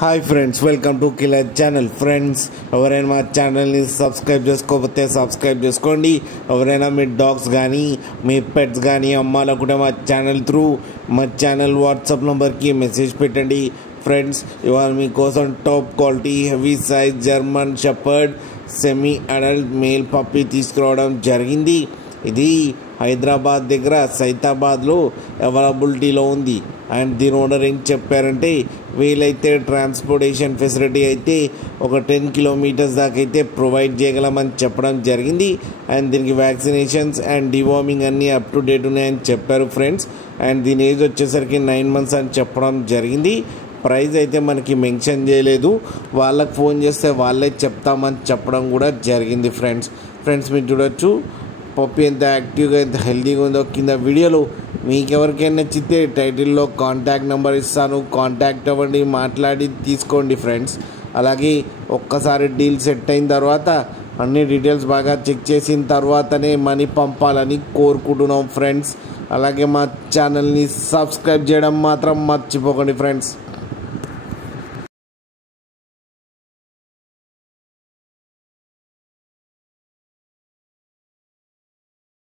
Hi friends, welcome to killer channel. Friends, ఎవరైనా మా ఛానల్ని సబ్స్క్రైబ్ చేసుకోకపోతే సబ్స్క్రైబ్ చేసుకోండి. ఎవరైనా మీ డాగ్స్ కానీ మీ పెట్స్ కానీ అమ్మాలనుకుంటే మా ఛానల్ త్రూ మా ఛానల్ వాట్సాప్ నెంబర్కి మెసేజ్ పెట్టండి. ఫ్రెండ్స్, ఇవాళ మీకోసం top quality heavy size German shepherd semi adult male puppy తీసుకురావడం జరిగింది. ఇది హైదరాబాద్ దగ్గర సైతాబాద్లో అవైలబిలిటీలో ఉంది. అండ్ దీని ఓనర్ ఏం చెప్పారంటే, వీలైతే ట్రాన్స్పోర్టేషన్ ఫెసిలిటీ అయితే ఒక 10 కిలోమీటర్స్ దాకా అయితే ప్రొవైడ్ చేయగలమని చెప్పడం జరిగింది. అండ్ దీనికి వ్యాక్సినేషన్స్ అండ్ డివార్మింగ్ అన్నీ అప్ టు డేట్ ఉన్నాయని చెప్పారు ఫ్రెండ్స్. అండ్ దీని ఏజ్ వచ్చేసరికి 9 months అని చెప్పడం జరిగింది. ప్రైస్ అయితే మనకి మెన్షన్ చేయలేదు. వాళ్ళకి ఫోన్ చేస్తే వాళ్ళే చెప్తామని చెప్పడం కూడా జరిగింది ఫ్రెండ్స్. మీరు చూడొచ్చు పప్పి ఎంత యాక్టివ్గా ఎంత హెల్తీగా ఉందో. కింద వీడియోలో మీకు ఎవరికైనా నచ్చితే టైటిల్లో కాంటాక్ట్ నెంబర్ ఇస్తాను, కాంటాక్ట్ అవ్వండి, మాట్లాడి తీసుకోండి ఫ్రెండ్స్. అలాగే ఒక్కసారి డీల్ సెట్ అయిన తర్వాత అన్ని డీటెయిల్స్ బాగా చెక్ చేసిన తర్వాతనే మనీ పంపాలని కోరుకుంటున్నాం ఫ్రెండ్స్. అలాగే మా ఛానల్ని సబ్స్క్రైబ్ చేయడం మాత్రం మర్చిపోకండి ఫ్రెండ్స్.